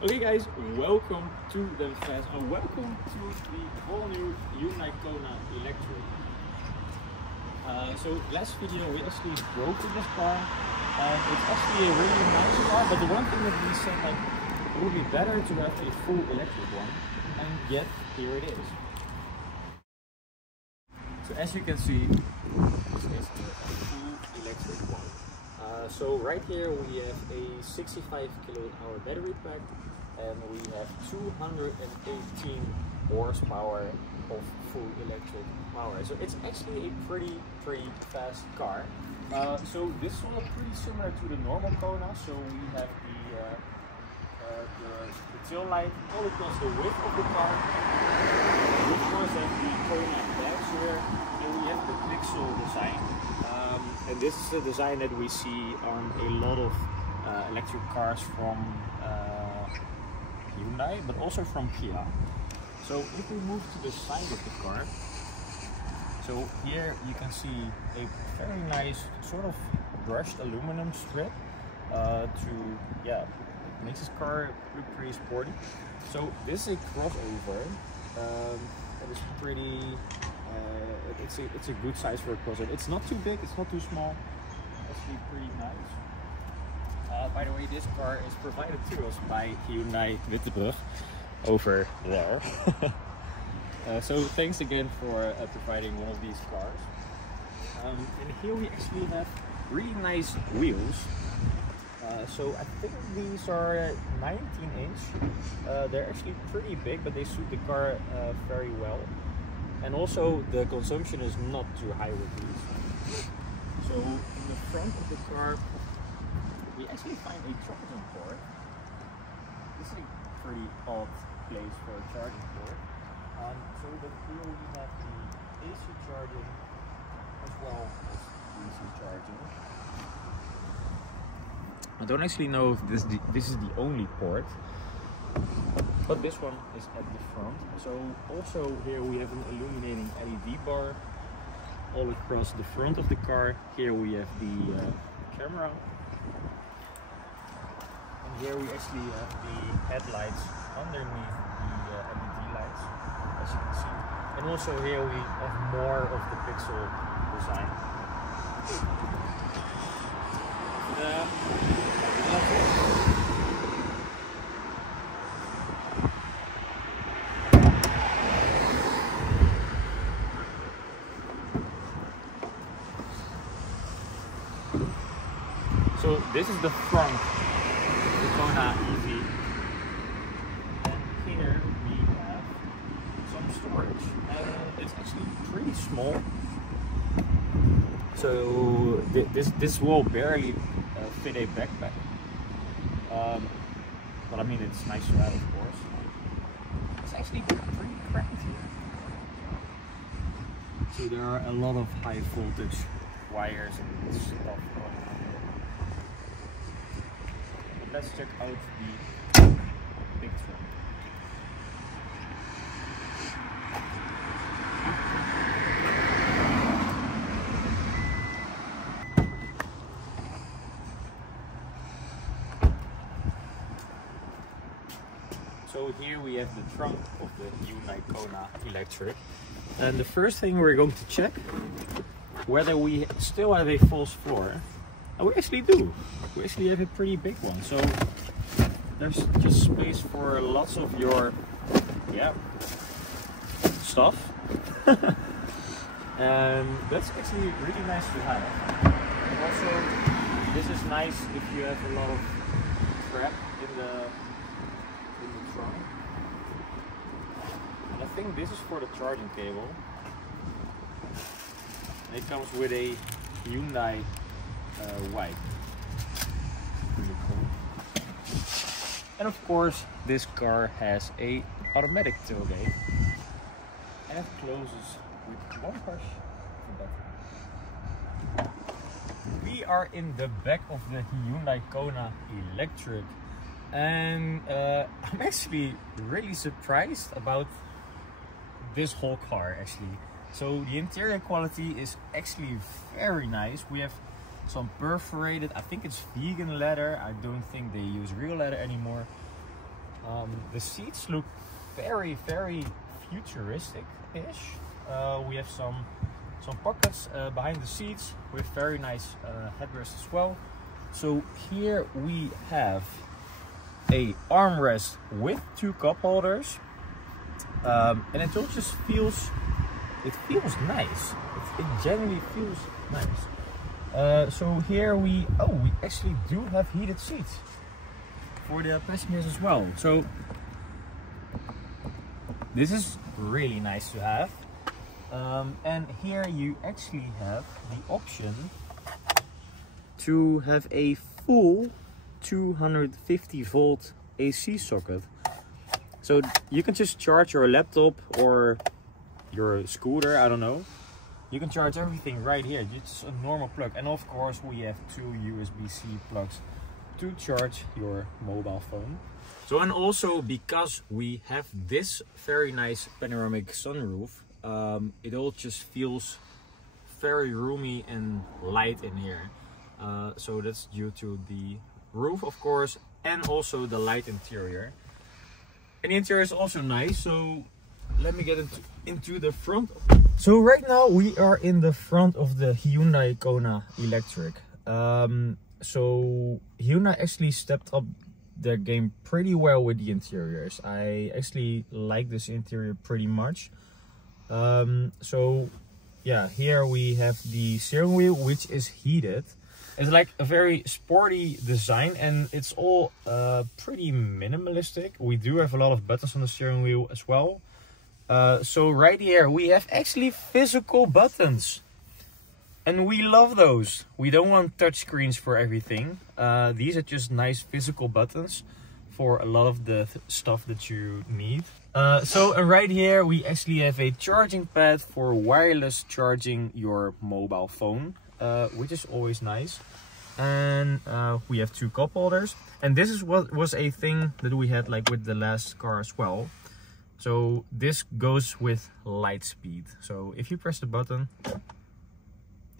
Okay guys, welcome to the fest and welcome to the all new Hyundai Kona Electric. So last video we actually drove in this car and it's actually a really nice car, but the one thing that we said, like, it would be better to have a full electric one, and yet here it is. So as you can see, this is the full electric one. So right here we have a 65 kWh battery pack and we have 218 horsepower of full electric power. So it's actually a pretty fast car. So this will look pretty similar to the normal Kona. So we have the tail light all across the width of the car. We of course have the Kona bags here, and we have the pixel design. And this is the design that we see on a lot of electric cars from Hyundai, but also from Kia. So if we move to the side of the car, so here you can see a very nice sort of brushed aluminum strip makes this car look pretty sporty. So this is a crossover. It is pretty. It's a good size for a crossover. It's not too big. It's not too small. Actually, pretty nice. By the way, this car is provided to us by Hyundai Wittebrug over there. So thanks again for providing one of these cars. And here we actually have really nice wheels. So I think these are 19-inch. They're actually pretty big, but they suit the car very well. And also the consumption is not too high with these. So in the front of the car, we actually find a charging port. This is a pretty odd place for a charging port. So that here we have the AC charging as well as DC charging. I don't actually know if this is the only port, but this one is at the front. So also here we have an illuminating LED bar all across the front of the car. Here we have the camera. And here we actually have the headlights underneath the LED lights, as you can see. And also here we have more of the pixel design. So this is the front of the Kona EV, and here we have some storage, and it's actually pretty small. So this will barely fit a backpack, but I mean it's nice to have, of course. It's actually pretty cramped here. So there are a lot of high voltage wires and stuff going on. Let's check out the big trunk. So here we have the trunk of the Hyundai Kona Electric. And the first thing we're going to check whether we still have a false floor. And we actually do. We actually have a pretty big one. So there's just space for lots of your stuff. And that's actually really nice to have. And also this is nice if you have a lot of crap in the trunk. And I think this is for the charging cable. And it comes with a Hyundai wipe. Pretty cool. And of course this car has a automatic tailgate and it closes with one push of the button. We are in the back of the Hyundai Kona Electric, and I'm actually really surprised about this whole car actually. So the interior quality is actually very nice. We have some perforated, I think it's vegan leather. I don't think they use real leather anymore. The seats look very futuristic-ish. We have some pockets behind the seats with very nice headrests as well. So here we have a armrest with 2 cup holders, and it all just feels nice. It genuinely feels nice. So here we actually do have heated seats for the passengers as well. So this is really nice to have. And here you actually have the option to have a full 250 volt AC socket. So you can just charge your laptop or your scooter, I don't know. You can charge everything right here, just a normal plug. And of course we have 2 USB-C plugs to charge your mobile phone. So, and also because we have this very nice panoramic sunroof, it all just feels very roomy and light in here. So that's due to the roof, of course, and also the light interior. And the interior is also nice. So let me get into the front. So right now we are in the front of the Hyundai Kona Electric. So Hyundai actually stepped up their game pretty well with the interiors. I actually like this interior pretty much. So yeah, here we have the steering wheel, which is heated. It's like a very sporty design, and it's all pretty minimalistic. We do have a lot of buttons on the steering wheel as well. So right here we have actually physical buttons, and we love those. We don't want touch screens for everything. These are just nice physical buttons for a lot of the stuff that you need. So right here we actually have a charging pad for wireless charging your mobile phone, which is always nice. And we have 2 cup holders, and this is what was a thing that we had like with the last car as well. So this goes with light speed. So if you press the button,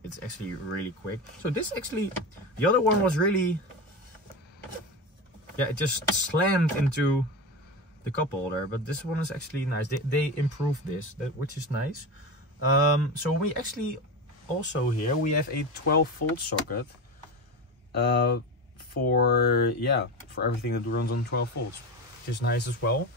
it's actually really quick. So this actually, the other one was really, yeah, it just slammed into the cup holder, but this one is actually nice. They improved this, which is nice. So we actually also here we have a 12 volt socket for everything that runs on 12 volts, which is nice as well.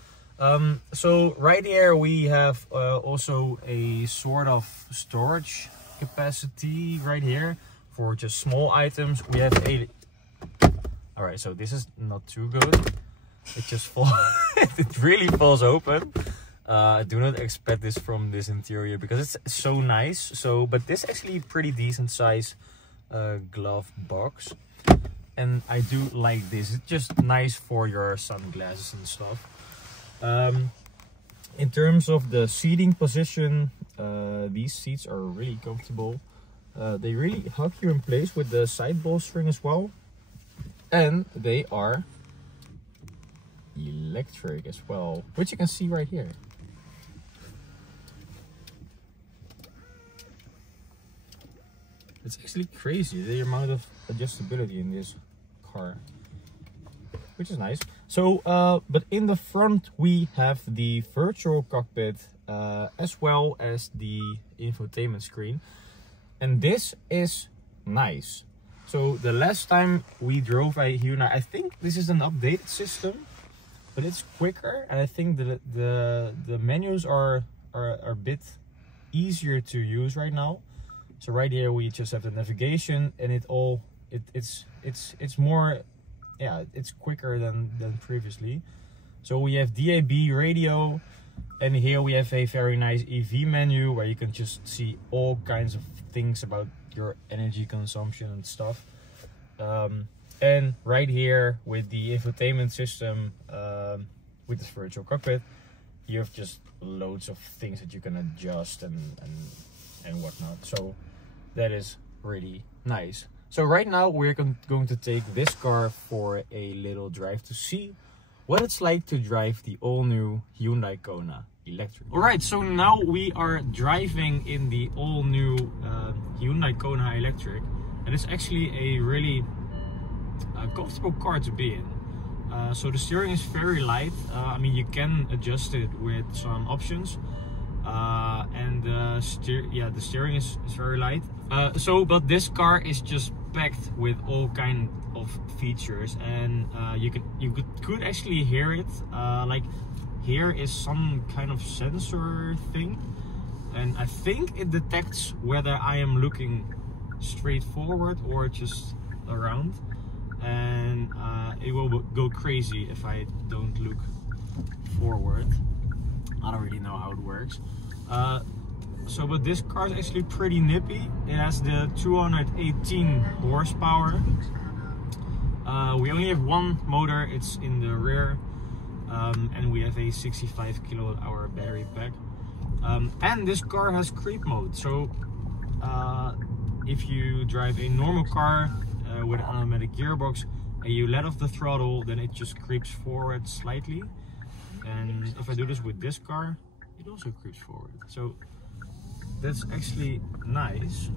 So right here we have also a sort of storage capacity right here for just small items. We have a, all right, so this is not too good. It just falls, it really falls open. I do not expect this from this interior because it's so nice. So, but this actually pretty decent size glove box, and I do like this. It's just nice for your sunglasses and stuff. In terms of the seating position, these seats are really comfortable. They really hug you in place with the side bolstering as well, and they are electric as well, which you can see right here. It's actually crazy the amount of adjustability in this car, which is nice. So but in the front we have the virtual cockpit as well as the infotainment screen, and this is nice. So the last time we drove a Hyundai, I think this is an updated system, but it's quicker, and I think the menus are a bit easier to use right now. So right here we just have the navigation, and it's more, yeah, it's quicker than previously. So we have DAB radio, and here we have a very nice EV menu where you can just see all kinds of things about your energy consumption and stuff. And right here with the infotainment system, with this virtual cockpit, you have just loads of things that you can adjust and whatnot. So that is really nice. So right now we're going to take this car for a little drive to see what it's like to drive the all-new Hyundai Kona Electric. Alright, so now we are driving in the all-new Hyundai Kona Electric, and it's actually a really comfortable car to be in. So the steering is very light. I mean, you can adjust it with some options, and the steering is very light. But this car is just packed with all kind of features, and you could actually hear it. Like here is some kind of sensor thing, and I think it detects whether I am looking straight forward or just around, and it will go crazy if I don't look forward. I don't really know how it works. But this car is actually pretty nippy. It has the 218 horsepower. We only have one motor, it's in the rear, and we have a 65 kilowatt-hour battery pack. And this car has creep mode, so if you drive a normal car with an automatic gearbox and you let off the throttle, then it just creeps forward slightly. And if I do this with this car, it also creeps forward. So that's actually nice.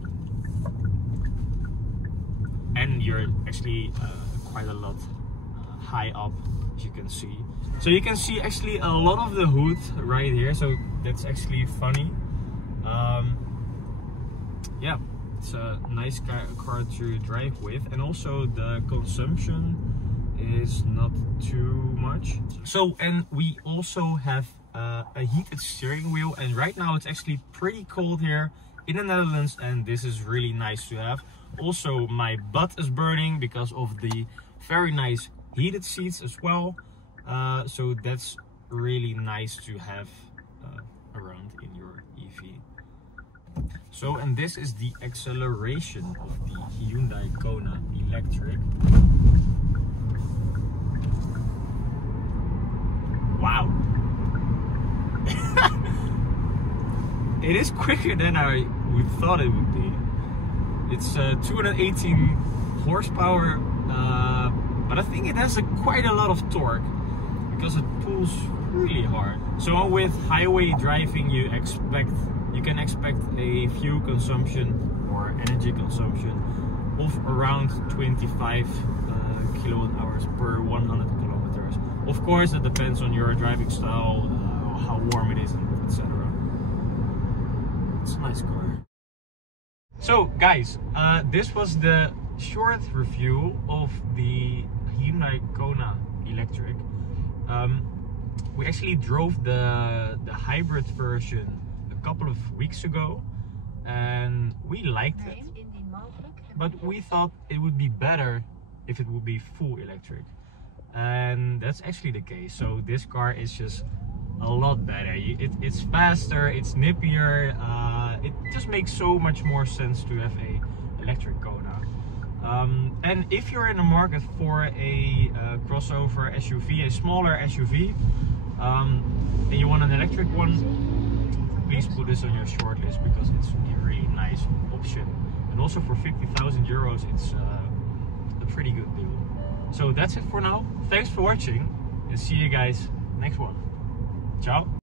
And you're actually quite a lot high up, as you can see. So you can see actually a lot of the hood right here. So that's actually funny. Yeah, it's a nice car to drive with, and also the consumption is not too much. So, and we also have a heated steering wheel, and right now it's actually pretty cold here in the Netherlands, and this is really nice to have. Also, my butt is burning because of the very nice heated seats as well. So that's really nice to have around in your EV. So, and this is the acceleration of the Hyundai Kona Electric. Wow. It is quicker than I would thought it would be. It's 218 horsepower, but I think it has quite a lot of torque because it pulls really hard. So with highway driving, you can expect a fuel consumption or energy consumption of around 25 kilowatt hours per 100 kilometers. Of course, it depends on your driving style, how warm it is, etc. It's a nice car. So guys, this was the short review of the Hyundai Kona Electric. We actually drove the hybrid version a couple of weeks ago, and we liked it, but we thought it would be better if it would be full electric, and that's actually the case. So this car is just a lot better. It's faster, it's nippier, it just makes so much more sense to have a electric Kona. And if you're in the market for a crossover SUV, a smaller SUV, and you want an electric one, please put this on your short list because it's a really nice option. And also for 50,000 euros, it's a pretty good deal. So that's it for now. Thanks for watching, and see you guys next one. Ciao.